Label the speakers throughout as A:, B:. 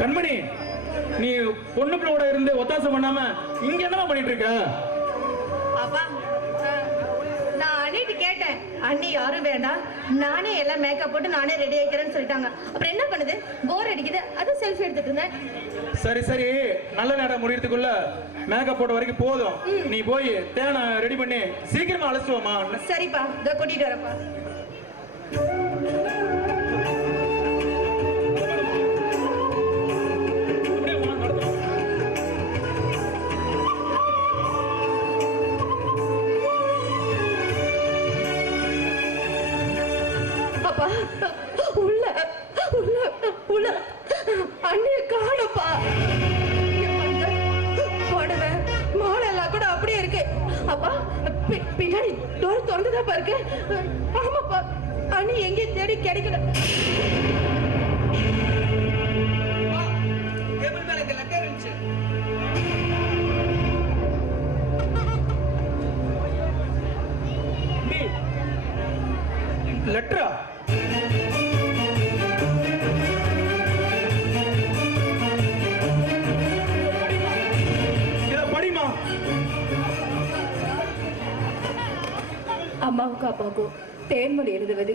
A: கண்மணி நீ பொண்ணு பிள்ளையோட இருந்து ஒத்தாசம் பண்ணாம இங்க என்னமா பண்ணிட்டு இருக்க?
B: நான் அண்ணிட்டு கேட்டேன். அண்ணி யாரும் வேண்டாம். நானே எல்லாம் மேக்கப் போட்டு நானே ரெடி ஆயிக்கிறேன்னு சொல்லிட்டாங்க. அப்புறம் என்ன பண்ணுது? போர் அடிக்குது. அது செல்ஃபி எடுத்துட்டு இருந்தேன்.
A: சரி சரி. நல்ல நேரம் முடியறதுக்குள்ள மேக்கப் போட்ட வரைக்கும் போதும். நீ போய் தேனை ரெடி பண்ணி சீக்கிரமா அழைச்சுவோமா
B: சரிப்பா இதோ கூட்டிட்டு வரப்பா. உள்ள உள்ள உள்ள. அண்ணிய காணப்பா. புடவை மாலை எல்லாம் கூட அப்படியே இருக்கு. அப்பா பின்னாடி டோர் திறந்துதாப்பா இருக்கு ஆமாப்பா அண்ணி எங்கேயும் தேடி கிடைக்கல.
C: லெட்டரா?
A: அம்மாவுக்கு
D: அம்மாவுக்கும் அப்பாவுக்கும் தேன்மொழி எழுதுவது.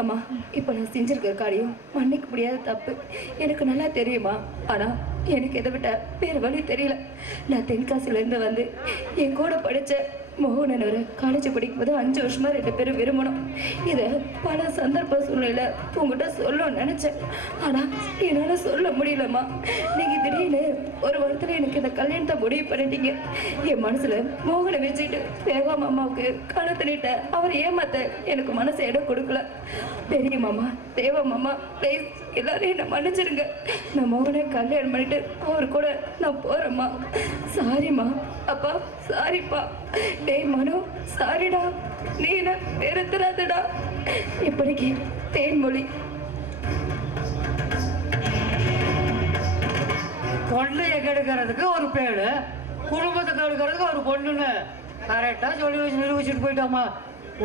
D: அம்மா இப்போ நான் செஞ்சிருக்க காரியம் மன்னிக்க முடியாத தப்பு. எனக்கு நல்லா தெரியுமா? ஆனால் எனக்கு எதை விட்ட பேர் வழி தெரியல. நான் தென்காசிலேருந்து வந்து என் கூட படித்த மோகனன் ஒரு காலேஜ் படிக்கும்போது அஞ்சு வருஷமா ரெண்டு பேரும் விரும்பணும். இதை பல சந்தர்ப்ப சூழ்நிலையில உங்ககிட்ட சொல்லணும்னு நினச்சேன். ஆனால் என்னால் சொல்ல முடியலம்மா. நீங்கள் திடீர்னு ஒரு வாரத்தில் எனக்கு இந்த கல்யாணத்தை முடிவு பண்ணிட்டீங்க. என் மனசுல மோகனை வச்சுட்டு வேகாம அம்மாவுக்கு கழுத்து நீட்ட அவர் ஏமாத்த எனக்கு மனசு இடம் கொடுக்கல. பெரிய மாமா தேவ மாமா ப்ளீஸ் எல்லாரும் என்னை மன்னிச்சிருங்க. நான் மோகனை கல்யாணம் பண்ணிட்டு அவர் கூட நான் போகிறேம்மா சாரிம்மா அப்பா சாரிப்பா டேய் மனு சாரிடா நீ என்ன பெருத்துறாதடா இப்படிக்கு தேன்மொழி.
C: கொள்ளைய கெடுக்கிறதுக்கு ஒரு பேடு. குடும்பத்தை கெடுக்கிறதுக்கு ஒரு பொண்ணுன்னு. கரெக்டாக சொல்லி வச்சு நிரூபிச்சுட்டு போயிட்டாமா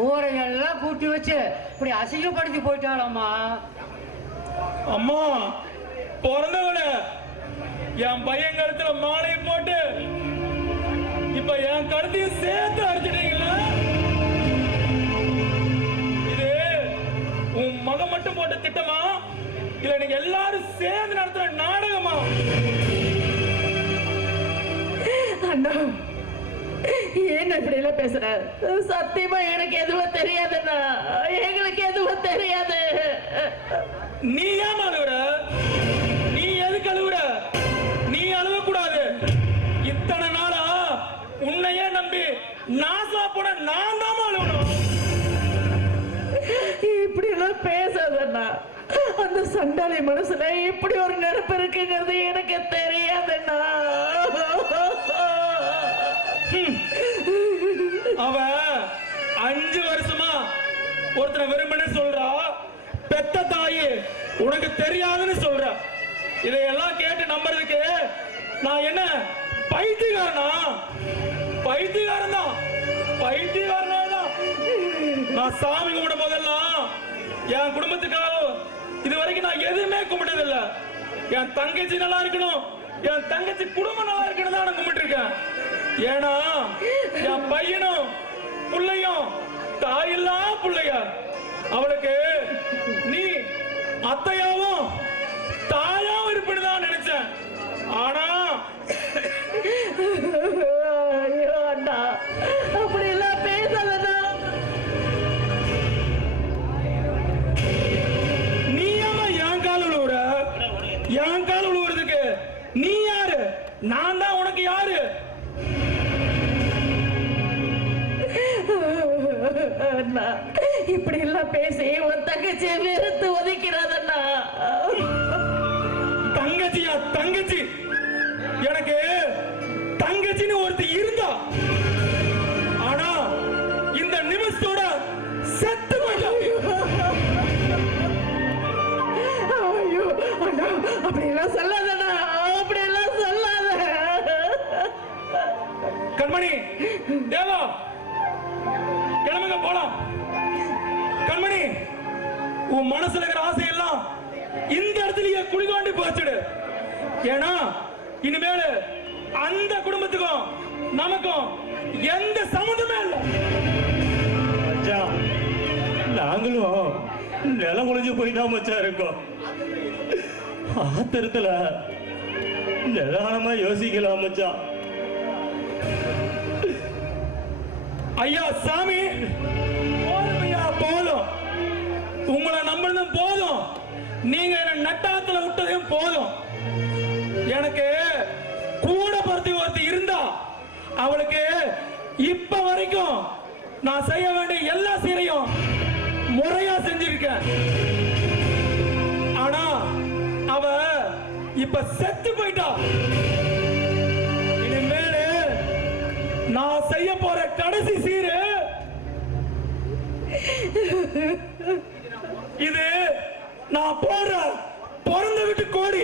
C: ஊரை எல்லாம் கூட்டி வச்சு இப்படி அசிங்கப்படுத்தி போயிட்டாளம்மா.
A: அம்மா பிறந்தவன என் பையன் கருத்துல மாலையை போட்டு இப்ப என் கருத்தையும் சேர்த்து அடிச்சிட்டீங்களா இது உன் மகன் மட்டும் போட்ட திட்டமா? இல்ல நீங்க எல்லாரும் சேர்ந்து நடத்துற நாடகமா?
B: அண்ணா ஏன் இப்படி எல்லாம் பேசுற சத்தியமா எனக்கு எதுவும் தெரியாதுண்ணா. எங்களுக்கு எதுவும் தெரியாது.
A: நீ ஏன் அழுவுற? நீ எதுக்கு அழுவுற? நீ அழுவ கூடாது இத்தனை நாளா உன்னையே நம்பி நாசா போன நான் தான் அழுவணும்.
B: இப்படி எல்லாம் பேசாதண்ணா அந்த சண்டாளி மனசுல இப்படி ஒரு நெருப்பு இருக்குங்கிறது எனக்கு தெரியாதுண்ணா
A: அவ அஞ்சு வருஷமா ஒருத்தனை விரும்பினு சொல்றா. பெத்த தாயி உனக்கு தெரியாதுன்னு சொல்ற. இதையெல்லாம் கேட்டு நம்புறதுக்கு நான் என்ன பைத்தியக்காரனா? பைத்தியக்காரன் தான். பைத்தியக்காரனா தான். நான் சாமி கும்பிட போதெல்லாம் என் குடும்பத்துக்காக இது வரைக்கும் நான் எதுவுமே கும்பிட்டதில்ல. என் தங்கச்சி நல்லா இருக்கணும். என் தங்கச்சி குடும்பம் நல்லா இருக்கணும் தான் நான் கும்பிட்டு இருக்கேன் ஏன்னா என் பையனும் பிள்ளையும் தாயில்லா பிள்ளையா அவளுக்கு நீ அத்தையாவும் தாயாவும் இருப்பேன்னு தான் நினைச்சேன். ஆனா நீ யாரு? நான் தான் உனக்கு யாரு?
B: அண்ணா இப்படி எல்லாம் பேசி உன் தங்கச்சியை வெறுத்து ஒதுக்கிறாதண்ணா.
A: தங்கச்சியா தங்கச்சி. எனக்கு தங்கச்சின்னு ஒருத்தி இருந்தா. ஆனா இந்த நிமிஷத்தோட செத்து
B: ஐயோ அண்ணா அப்படி எல்லாம் சொல்லாதண்ணா அப்படியெல்லாம் சொல்லாத.
A: கண்மணி தேவா கிளம்புங்க போலாம். உன் மனசுல இருக்கிற ஆசையெல்லாம் இந்த இடத்துலயே குடிகாண்டி போச்சுடு ஏன்னா இனிமேல் அந்த குடும்பத்துக்கும் நமக்கும் எந்த சம்மந்தமே இல்லை.
E: நாங்களும் நிலம் குளிஞ்சு போய் தான் மச்சான் இருக்கோம். ஆத்திரத்துல நிதானமா யோசிக்கலாம் மச்சான்
A: ஐயா சாமி உங்களை நம்பினதும் போதும். நீங்க என்ன நட்டாத்துல விட்டதையும் போதும். எனக்கு கூட பொருத்தி ஒருத்தி இருந்தா அவளுக்கு இப்ப வரைக்கும் நான் செய்ய வேண்டிய எல்லா சீரையும் முறையா செஞ்சிருக்கேன். ஆனா அவ இப்ப செத்து போயிட்டா. இனிமேல் நான் செய்ய போற கடைசி சீரு. இது நான் போடுற பிறந்த விட்டு கோடி.